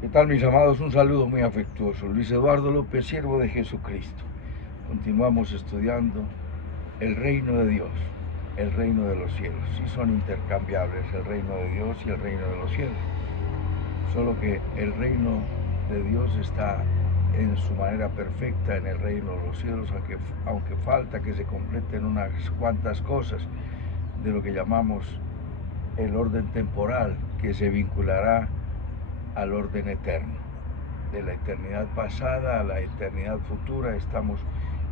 ¿Qué tal, mis amados? Un saludo muy afectuoso. Luis Eduardo López, siervo de Jesucristo. Continuamos estudiando el reino de Dios, el reino de los cielos. Sí son intercambiables el reino de Dios y el reino de los cielos. Solo que el reino de Dios está en su manera perfecta en el reino de los cielos, aunque falta que se completen unas cuantas cosas de lo que llamamos el orden temporal, que se vinculará al orden eterno. De la eternidad pasada a la eternidad futura estamos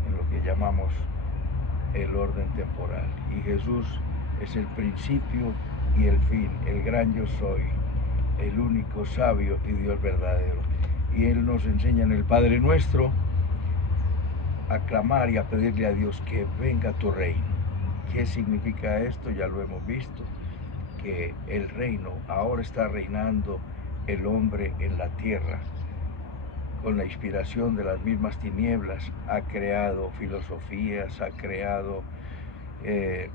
en lo que llamamos el orden temporal. Y Jesús es el principio y el fin, el gran yo soy, el único sabio y Dios verdadero. Y Él nos enseña en el Padre Nuestro a clamar y a pedirle a Dios que venga tu reino. ¿Qué significa esto? Ya lo hemos visto, que el reino ahora está reinando el hombre en la tierra. Con la inspiración de las mismas tinieblas, ha creado filosofías, ha creado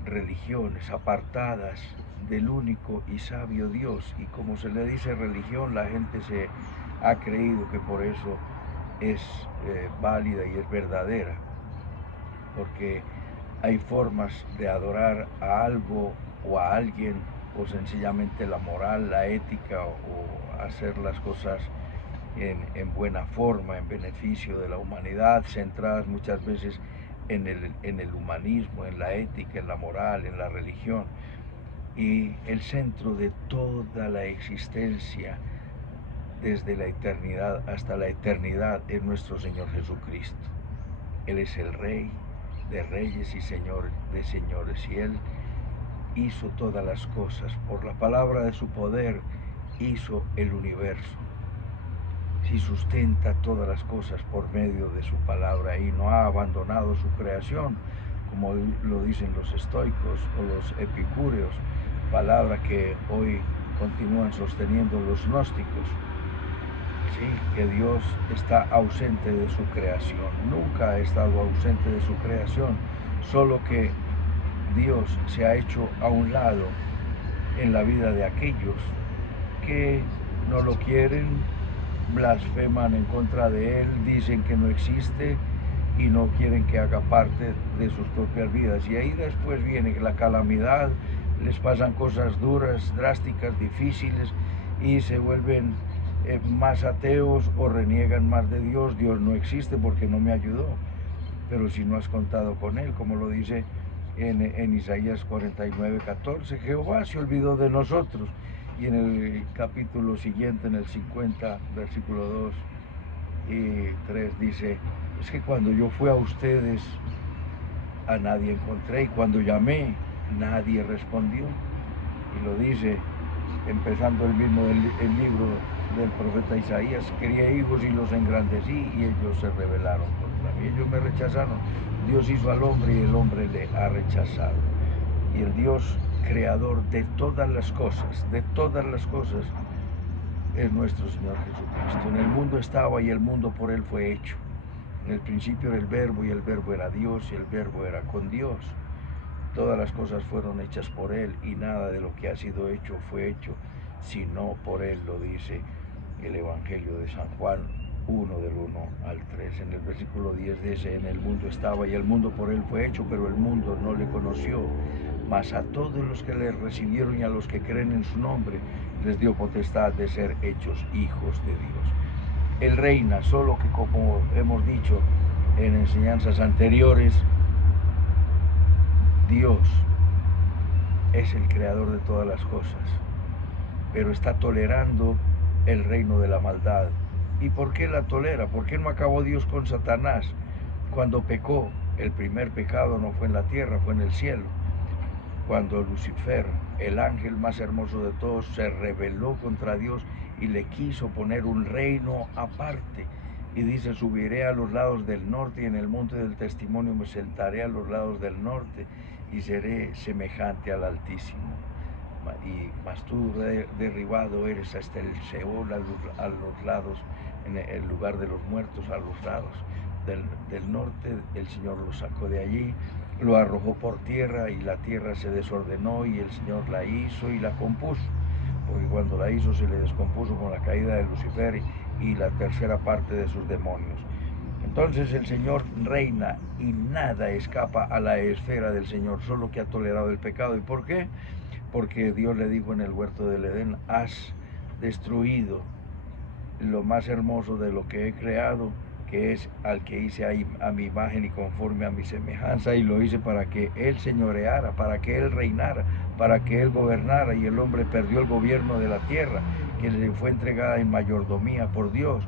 religiones apartadas del único y sabio Dios. Y como se le dice religión, la gente se ha creído que por eso es válida y es verdadera, porque hay formas de adorar a algo o a alguien, o sencillamente la moral, la ética, o hacer las cosas en buena forma, en beneficio de la humanidad, centradas muchas veces en el humanismo, en la ética, en la moral, en la religión. Y el centro de toda la existencia, desde la eternidad hasta la eternidad, es nuestro Señor Jesucristo. Él es el Rey de reyes y Señor de señores, y Él hizo todas las cosas. Por la palabra de su poder hizo el universo. Si sustenta todas las cosas por medio de su palabra y no ha abandonado su creación, como lo dicen los estoicos o los epicúreos, palabra que hoy continúan sosteniendo los gnósticos. Sí, que Dios está ausente de su creación, nunca ha estado ausente de su creación, solo que Dios se ha hecho a un lado en la vida de aquellos que no lo quieren, blasfeman en contra de Él, dicen que no existe y no quieren que haga parte de sus propias vidas. Y ahí después viene la calamidad, les pasan cosas duras, drásticas, difíciles, y se vuelven más ateos o reniegan más de Dios. Dios no existe porque no me ayudó. Pero si no has contado con Él, como lo dice en Isaías 49:14, Jehová se olvidó de nosotros. Y en el capítulo siguiente, en el 50, versículo 2 y 3, dice: es que cuando yo fui a ustedes, a nadie encontré, y cuando llamé, nadie respondió. Y lo dice empezando el libro del profeta Isaías: quería hijos y los engrandecí, y ellos se rebelaron contra mí, ellos me rechazaron. Dios hizo al hombre y el hombre le ha rechazado. Y el Dios creador de todas las cosas, es nuestro Señor Jesucristo. En el mundo estaba y el mundo por Él fue hecho. En el principio era el Verbo y el Verbo era Dios y el Verbo era con Dios. Todas las cosas fueron hechas por Él y nada de lo que ha sido hecho fue hecho sino por Él, lo dice el Evangelio de San Juan 1, del 1 al 3. En el versículo 10 dice: en el mundo estaba y el mundo por Él fue hecho, pero el mundo no le conoció. Mas a todos los que le recibieron y a los que creen en su nombre, les dio potestad de ser hechos hijos de Dios. Él reina, solo que, como hemos dicho en enseñanzas anteriores, Dios es el creador de todas las cosas, pero está tolerando el reino de la maldad. ¿Y por qué la tolera? ¿Por qué no acabó Dios con Satanás cuando pecó? El primer pecado no fue en la tierra, fue en el cielo. Cuando Lucifer, el ángel más hermoso de todos, se rebeló contra Dios y le quiso poner un reino aparte. Y dice: subiré a los lados del norte, y en el monte del testimonio me sentaré a los lados del norte, y seré semejante al Altísimo. Mas tú derribado eres hasta el Seol, a los lados, en el lugar de los muertos, a los lados del norte. El Señor lo sacó de allí, lo arrojó por tierra, y la tierra se desordenó, y el Señor la hizo y la compuso. porque cuando la hizo se le descompuso con la caída de Lucifer y la tercera parte de sus demonios. Entonces el Señor reina y nada escapa a la esfera del Señor, solo que ha tolerado el pecado. ¿Y por qué? Porque Dios le dijo en el huerto del Edén: has destruido lo más hermoso de lo que he creado, que es al que hice a mi imagen y conforme a mi semejanza, y lo hice para que Él señoreara, para que Él reinara, para que Él gobernara, y el hombre perdió el gobierno de la tierra, que le fue entregada en mayordomía por Dios,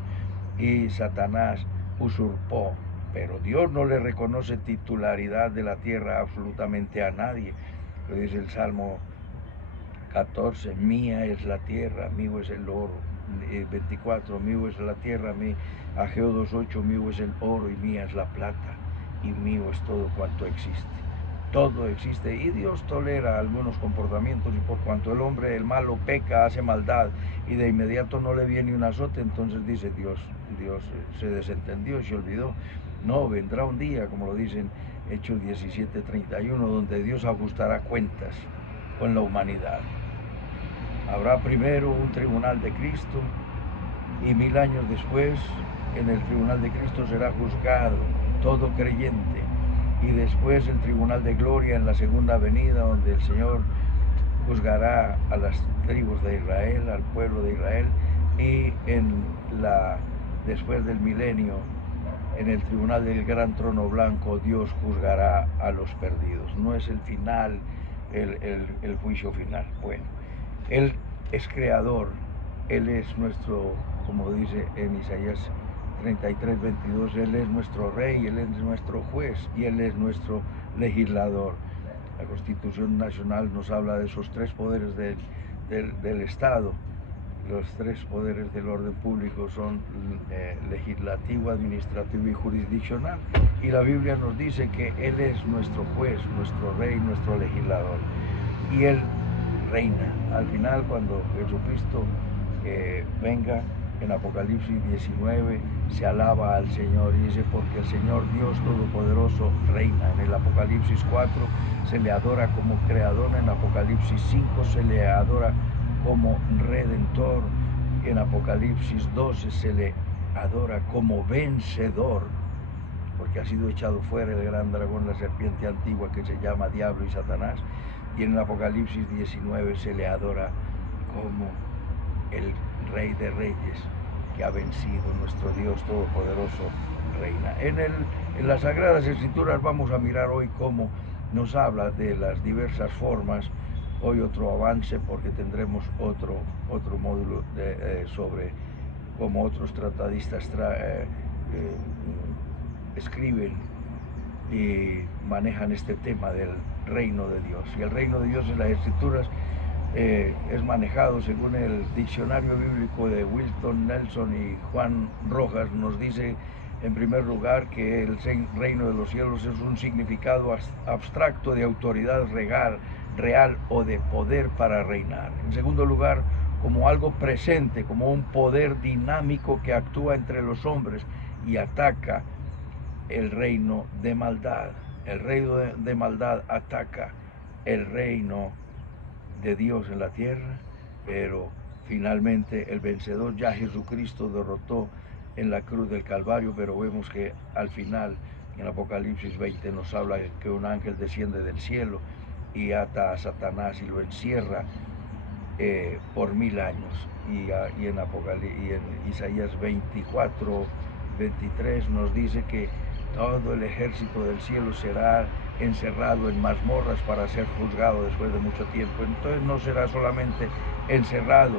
y Satanás usurpó. Pero Dios no le reconoce titularidad de la tierra absolutamente a nadie. Lo dice el Salmo 14, mía es la tierra, mío es el oro. 24, mío es la tierra, Ageo 2:8, mío es el oro y mía es la plata, y mío es todo cuanto existe. Todo existe, y Dios tolera algunos comportamientos, y por cuanto el hombre, el malo, peca, hace maldad, y de inmediato no le viene un azote, entonces dice Dios se desentendió y se olvidó. No, vendrá un día, como lo dicen Hechos 17:31, donde Dios ajustará cuentas con la humanidad. Habrá primero un tribunal de Cristo, y 1000 años después en el tribunal de Cristo será juzgado todo creyente, y después el tribunal de gloria en la segunda venida, donde el Señor juzgará a las tribus de Israel, al pueblo de Israel, y después del milenio, en el tribunal del gran trono blanco, Dios juzgará a los perdidos. No es el final, el juicio final. Bueno, Él es creador, Él es nuestro, como dice en Isaías 33:22, Él es nuestro rey, Él es nuestro juez y Él es nuestro legislador. La Constitución Nacional nos habla de esos tres poderes del Estado. Los tres poderes del orden público son legislativo, administrativo y jurisdiccional. Y la Biblia nos dice que Él es nuestro juez, nuestro rey, nuestro legislador. Y Él reina. Al final, cuando Jesucristo venga, en Apocalipsis 19 se alaba al Señor y dice: porque el Señor Dios Todopoderoso reina. En el Apocalipsis 4 se le adora como creador, en Apocalipsis 5 se le adora como redentor, en Apocalipsis 12 se le adora como vencedor, porque ha sido echado fuera el gran dragón, la serpiente antigua, que se llama Diablo y Satanás, y en el Apocalipsis 19 se le adora como el Rey de Reyes, que ha vencido. Nuestro Dios Todopoderoso reina. En las Sagradas Escrituras vamos a mirar hoy cómo nos habla de las diversas formas. Hoy otro avance, porque tendremos otro módulo sobre cómo otros tratadistas escriben y manejan este tema del reino de Dios. Y el reino de Dios en las Escrituras es manejado según el diccionario bíblico de Wilton Nelson y Juan Rojas. Nos dice, en primer lugar, que el reino de los cielos es un significado abstracto de autoridad real o de poder para reinar. En segundo lugar, como algo presente, como un poder dinámico que actúa entre los hombres y ataca el reino de maldad. El reino de maldad ataca el reino de Dios en la tierra, pero finalmente el vencedor, ya Jesucristo, derrotó en la cruz del Calvario. Pero vemos que al final, en Apocalipsis 20, nos habla que un ángel desciende del cielo y ata a Satanás y lo encierra por 1000 años. Y en Isaías 24:23 nos dice que todo el ejército del cielo será encerrado en mazmorras para ser juzgado después de mucho tiempo. Entonces no será solamente encerrado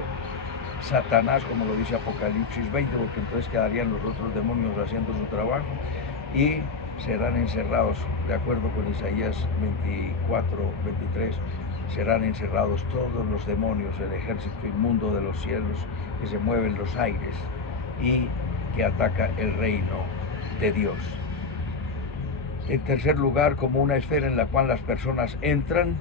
Satanás, como lo dice Apocalipsis 20, porque entonces quedarían los otros demonios haciendo su trabajo, y serán encerrados, de acuerdo con Isaías 24:23, serán encerrados todos los demonios, el ejército inmundo de los cielos que se mueve en los aires y que ataca el reino de Dios. En tercer lugar, como una esfera en la cual las personas entran.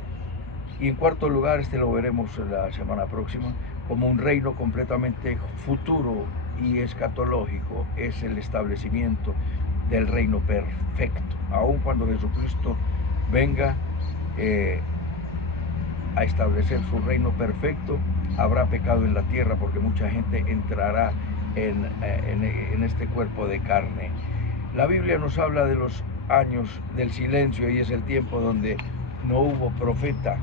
Y en cuarto lugar, lo veremos la semana próxima, como un reino completamente futuro y escatológico. Es el establecimiento del reino perfecto. Aun cuando Jesucristo venga a establecer su reino perfecto, habrá pecado en la tierra porque mucha gente entrará en este cuerpo de carne. La Biblia nos habla de los años del silencio y es el tiempo donde no hubo profeta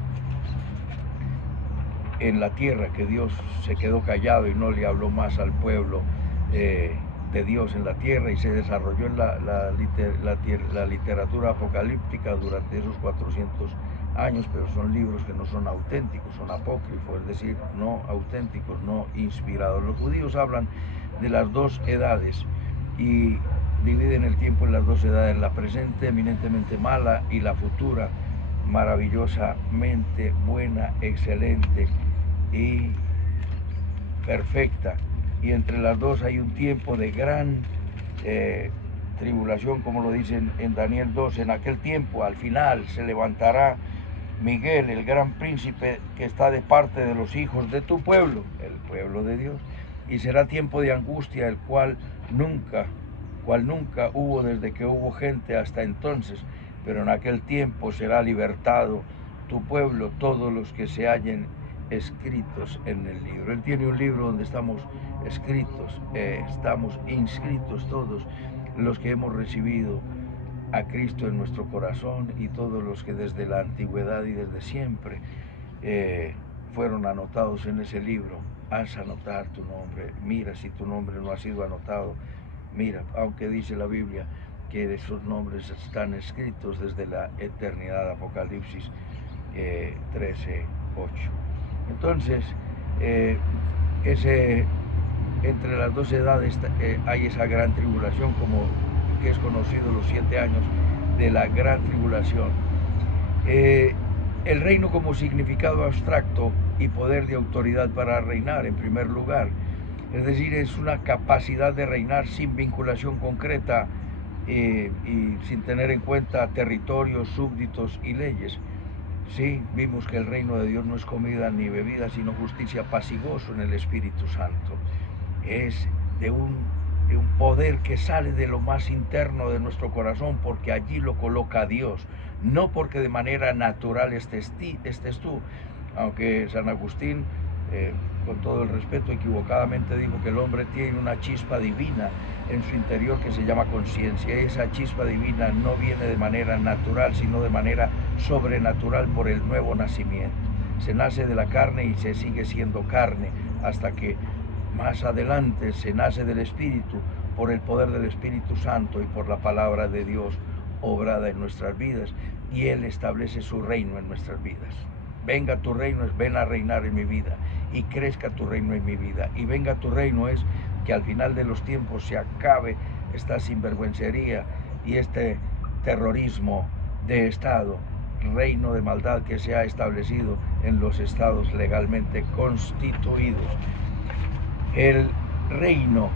en la tierra, que Dios se quedó callado y no le habló más al pueblo de Dios en la tierra, y se desarrolló en la literatura apocalíptica durante esos 400 años, pero son libros que no son auténticos, son apócrifos, es decir, no auténticos, no inspirados. Los judíos hablan de las dos edades y dividen el tiempo en las dos edades, la presente eminentemente mala y la futura maravillosamente buena, excelente y perfecta. Y entre las dos hay un tiempo de gran tribulación, como lo dicen en Daniel 2. En aquel tiempo, al final, se levantará Miguel, el gran príncipe que está de parte de los hijos de tu pueblo, el pueblo de Dios, y será tiempo de angustia, el cual nunca hubo desde que hubo gente hasta entonces, pero en aquel tiempo será libertado tu pueblo, todos los que se hallen escritos en el libro. Él tiene un libro donde estamos escritos, estamos inscritos todos los que hemos recibido a Cristo en nuestro corazón, y todos los que desde la antigüedad y desde siempre fueron anotados en ese libro. Haz anotar tu nombre. Mira, si tu nombre no ha sido anotado, mira, aunque dice la Biblia que esos nombres están escritos desde la eternidad, Apocalipsis 13:8. Entonces, entre las dos edades hay esa gran tribulación, como que es conocido los 7 años de la gran tribulación. El reino como significado abstracto y poder de autoridad para reinar, en primer lugar. Es decir, es una capacidad de reinar sin vinculación concreta y sin tener en cuenta territorios, súbditos y leyes. Sí, vimos que el reino de Dios no es comida ni bebida, sino justicia, paz y gozo en el Espíritu Santo. Es de un poder que sale de lo más interno de nuestro corazón, porque allí lo coloca Dios, no porque de manera natural estés tú, aunque San Agustín, con todo el respeto, equivocadamente dijo que el hombre tiene una chispa divina en su interior que se llama conciencia. Esa chispa divina no viene de manera natural, sino de manera sobrenatural por el nuevo nacimiento. Se nace de la carne y se sigue siendo carne hasta que más adelante se nace del Espíritu, por el poder del Espíritu Santo y por la palabra de Dios obrada en nuestras vidas, y Él establece su reino en nuestras vidas. Venga tu reino es ven a reinar en mi vida, y crezca tu reino en mi vida. Y venga tu reino es que al final de los tiempos se acabe esta sinvergüencería y este terrorismo de Estado, reino de maldad que se ha establecido en los estados legalmente constituidos. El reino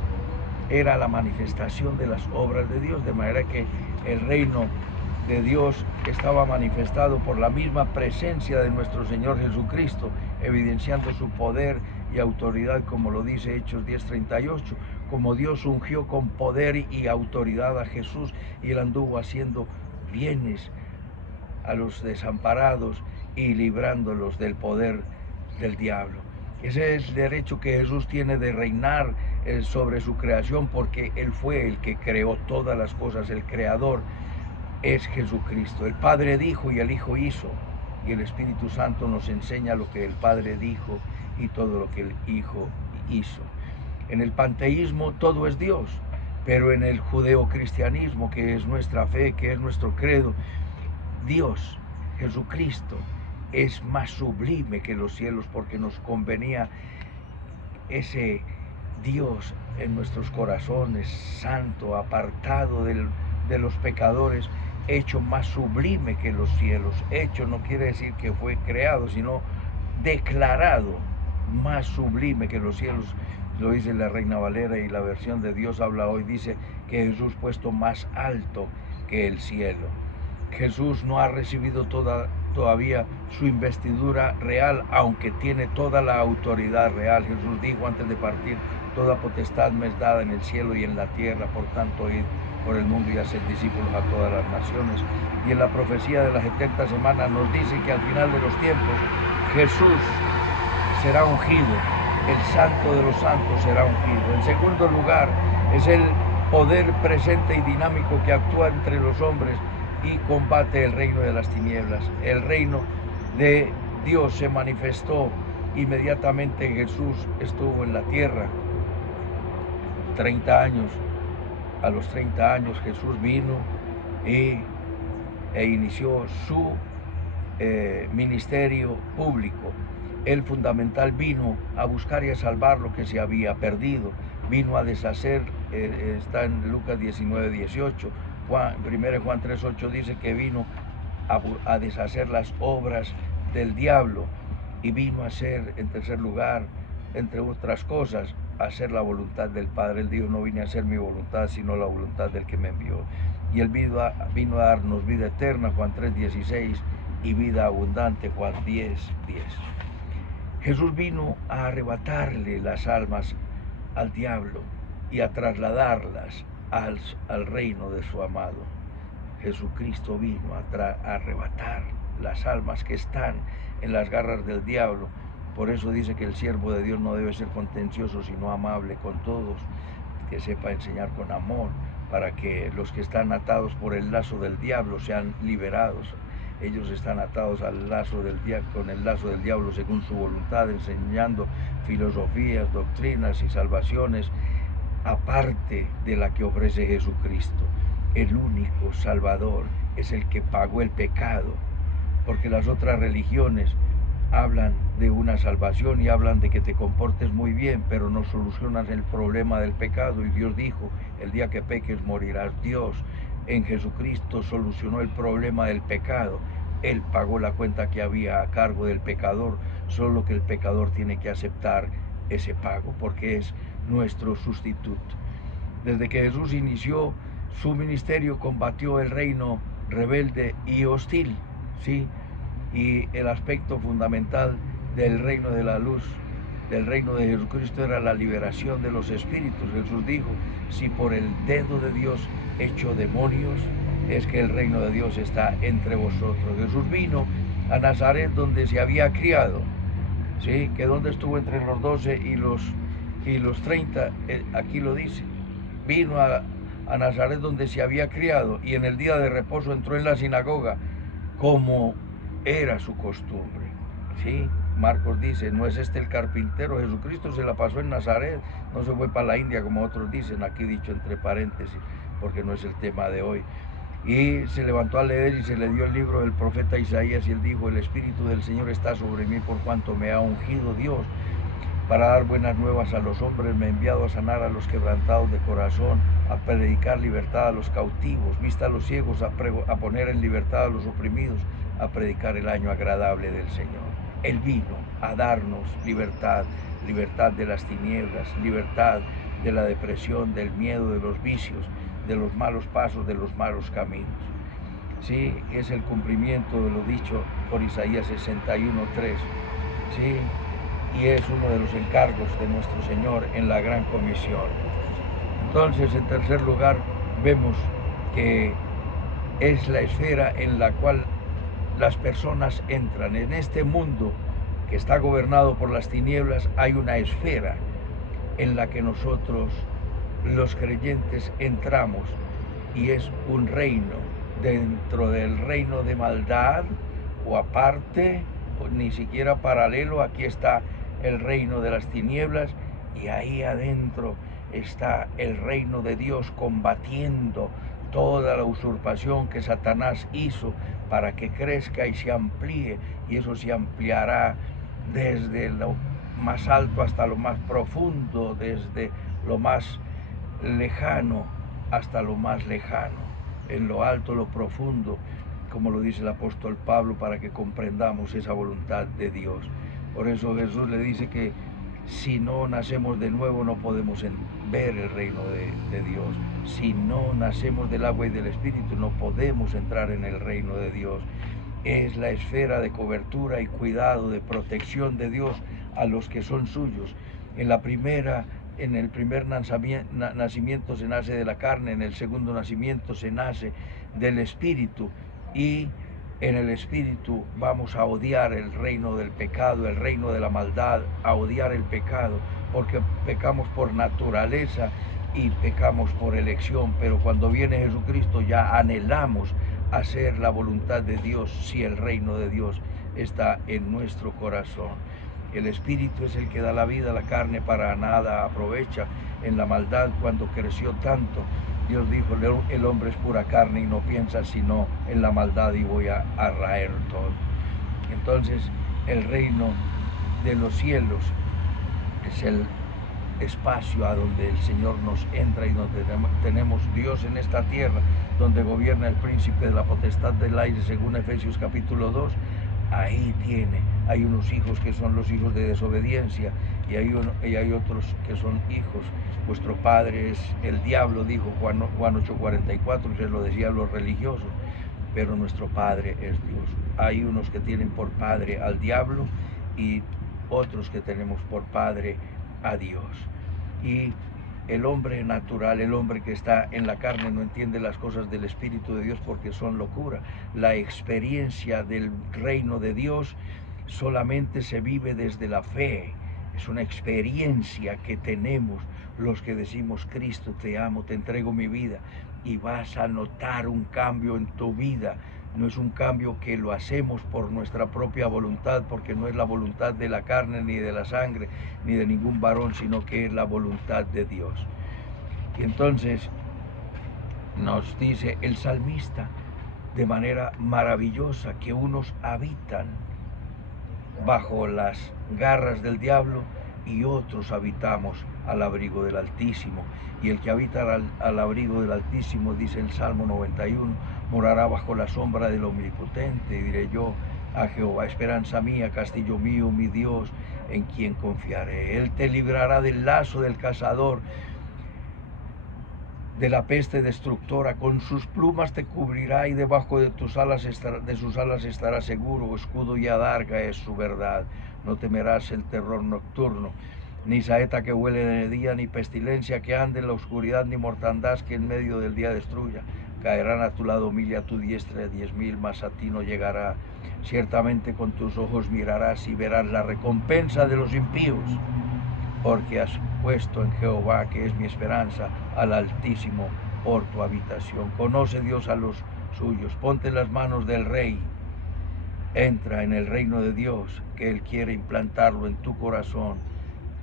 era la manifestación de las obras de Dios, de manera que el reino de Dios estaba manifestado por la misma presencia de nuestro Señor Jesucristo, evidenciando su poder y autoridad, como lo dice Hechos 10:38, como Dios ungió con poder y autoridad a Jesús, y Él anduvo haciendo bienes a los desamparados y librándolos del poder del diablo. Ese es el derecho que Jesús tiene de reinar sobre su creación, porque Él fue el que creó todas las cosas. El creador es Jesucristo. El Padre dijo y el Hijo hizo, y el Espíritu Santo nos enseña lo que el Padre dijo y todo lo que el Hijo hizo. En el panteísmo todo es Dios, pero en el judeocristianismo, que es nuestra fe, que es nuestro credo, Dios, Jesucristo, es más sublime que los cielos, porque nos convenía ese Dios en nuestros corazones, santo, apartado de los pecadores, hecho más sublime que los cielos. Hecho no quiere decir que fue creado, sino declarado más sublime que los cielos. Lo dice la Reina Valera, y la versión de Dios habla hoy dice que Jesús puesto más alto que el cielo. Jesús no ha recibido todavía su investidura real, aunque tiene toda la autoridad real. Jesús dijo antes de partir: toda potestad me es dada en el cielo y en la tierra, por tanto id por el mundo y hacer discípulos a todas las naciones. Y en la profecía de las 70 semanas nos dice que al final de los tiempos Jesús será ungido, el santo de los santos será ungido. En segundo lugar, es el poder presente y dinámico que actúa entre los hombres y combate el reino de las tinieblas. El reino de Dios se manifestó inmediatamente Jesús estuvo en la tierra. 30 años, a los 30 años Jesús vino e inició su ministerio público. El fundamental vino a buscar y a salvar lo que se había perdido, vino a deshacer, está en Lucas 19, 18, 1 Juan 3, 8 dice que vino a deshacer las obras del diablo y vino a hacer, en tercer lugar, entre otras cosas, a hacer la voluntad del Padre. Él dijo, no vine a hacer mi voluntad, sino la voluntad del que me envió. Y él vino a darnos vida eterna, Juan 3, 16, y vida abundante, Juan 10, 10. Jesús vino a arrebatarle las almas al diablo y a trasladarlas al reino de su amado. Jesucristo vino a arrebatar las almas que están en las garras del diablo. Por eso dice que el siervo de Dios no debe ser contencioso, sino amable con todos, que sepa enseñar con amor, para que los que están atados por el lazo del diablo sean liberados. Ellos están atados al lazo del con el lazo del diablo según su voluntad, enseñando filosofías, doctrinas y salvaciones, aparte de la que ofrece Jesucristo. El único Salvador es el que pagó el pecado, porque las otras religiones hablan de una salvación y hablan de que te comportes muy bien, pero no solucionan el problema del pecado. Y Dios dijo, el día que peques morirás. Dios en Jesucristo solucionó el problema del pecado. Él pagó la cuenta que había a cargo del pecador, solo que el pecador tiene que aceptar ese pago, porque es nuestro sustituto. Desde que Jesús inició su ministerio, combatió el reino rebelde y hostil, ¿sí? Y el aspecto fundamental del reino de la luz, del reino de Jesucristo, era la liberación de los espíritus. Jesús dijo, si por el dedo de Dios hecho demonios, es que el reino de Dios está entre vosotros. Jesús vino a Nazaret, donde se había criado, ¿sí? Que donde estuvo entre los 12 y los 30, aquí lo dice. Vino a Nazaret, donde se había criado, y en el día de reposo entró en la sinagoga, como era su costumbre, ¿sí? Marcos dice, no es este el carpintero. Jesucristo se la pasó en Nazaret, no se fue para la India como otros dicen, aquí dicho entre paréntesis, porque no es el tema de hoy. Y se levantó a leer y se le dio el libro del profeta Isaías, y él dijo, el Espíritu del Señor está sobre mí, por cuanto me ha ungido Dios para dar buenas nuevas a los hombres. Me ha enviado a sanar a los quebrantados de corazón, a predicar libertad a los cautivos, vista a los ciegos, a poner en libertad a los oprimidos, a predicar el año agradable del Señor. Él vino a darnos libertad, libertad de las tinieblas, libertad de la depresión, del miedo, de los vicios, de los malos pasos, de los malos caminos. Sí, es el cumplimiento de lo dicho por Isaías 61:3. Sí, y es uno de los encargos de nuestro Señor en la gran comisión. Entonces, en tercer lugar, vemos que es la esfera en la cual las personas entran. En este mundo que está gobernado por las tinieblas, hay una esfera en la que nosotros, los creyentes, entramos, y es un reino. Dentro del reino de maldad, o aparte, o ni siquiera paralelo, aquí está el reino de las tinieblas, y ahí adentro está el reino de Dios, combatiendo toda la usurpación que Satanás hizo para que crezca y se amplíe, y eso se ampliará desde lo más alto hasta lo más profundo, desde lo más lejano hasta lo más lejano, en lo alto, lo profundo, como lo dice el apóstol Pablo, para que comprendamos esa voluntad de Dios. Por eso Jesús le dice que si no nacemos de nuevo no podemos ver el reino de Dios. Si no nacemos del agua y del Espíritu no podemos entrar en el reino de Dios. Es la esfera de cobertura y cuidado, de protección de Dios a los que son suyos. En el primer nacimiento se nace de la carne, en el segundo nacimiento se nace del Espíritu, y en el Espíritu vamos a odiar el reino del pecado, el reino de la maldad, a odiar el pecado, porque pecamos por naturaleza y pecamos por elección, pero cuando viene Jesucristo ya anhelamos hacer la voluntad de Dios si el reino de Dios está en nuestro corazón. El Espíritu es el que da la vida, la carne para nada aprovecha. En la maldad, cuando creció tanto, Dios dijo, el hombre es pura carne y no piensa sino en la maldad y voy a raer todo. Entonces, el reino de los cielos es el espacio a donde el Señor nos entra y donde tenemos Dios en esta tierra, donde gobierna el príncipe de la potestad del aire, según Efesios capítulo 2. Ahí hay unos hijos que son los hijos de desobediencia y hay otros que son hijos. Vuestro padre es el diablo, dijo Juan 8:44, se lo decía a los religiosos, pero nuestro padre es Dios. Hay unos que tienen por padre al diablo y otros que tenemos por padre a Dios. Y el hombre natural, el hombre que está en la carne, no entiende las cosas del Espíritu de Dios porque son locura. La experiencia del reino de Dios solamente se vive desde la fe. Es una experiencia que tenemos los que decimos, Cristo, te amo, te entrego mi vida. Y vas a notar un cambio en tu vida. No es un cambio que lo hacemos por nuestra propia voluntad, porque no es la voluntad de la carne, ni de la sangre, ni de ningún varón, sino que es la voluntad de Dios. Y entonces nos dice el salmista de manera maravillosa que unos habitan bajo las garras del diablo y otros habitamos al abrigo del Altísimo. Y el que habita al abrigo del Altísimo, dice el Salmo 91, morará bajo la sombra del Omnipotente. Y diré yo a Jehová, esperanza mía, castillo mío, mi Dios, en quien confiaré. Él te librará del lazo del cazador, de la peste destructora, con sus plumas te cubrirá y debajo de sus alas estará seguro. Escudo y adarga es su verdad. No temerás el terror nocturno, ni saeta que huele de día, ni pestilencia que ande en la oscuridad, ni mortandad que en medio del día destruya. Caerán a tu lado 1000 y a tu diestra 10.000, mas a ti no llegará. Ciertamente con tus ojos mirarás y verás la recompensa de los impíos, porque has puesto en Jehová, que es mi esperanza, al Altísimo por tu habitación. Conoce Dios a los suyos, ponte en las manos del Rey, entra en el reino de Dios, que Él quiere implantarlo en tu corazón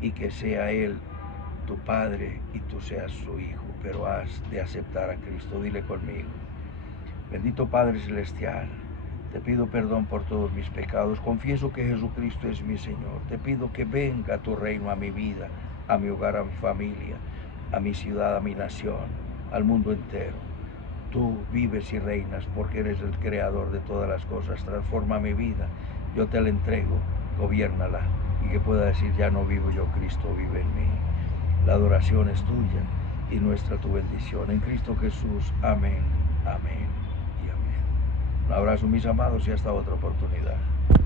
y que sea Él tu Padre y tú seas su Hijo, pero has de aceptar a Cristo. Dile conmigo, bendito Padre Celestial, te pido perdón por todos mis pecados, confieso que Jesucristo es mi Señor, te pido que venga tu reino a mi vida, a mi hogar, a mi familia, a mi ciudad, a mi nación, al mundo entero. Tú vives y reinas porque eres el creador de todas las cosas, transforma mi vida, yo te la entrego, gobiérnala, y que pueda decir, ya no vivo yo, Cristo vive en mí. La adoración es tuya y nuestra tu bendición. En Cristo Jesús, amén, amén. Un abrazo, mis amados, y hasta otra oportunidad.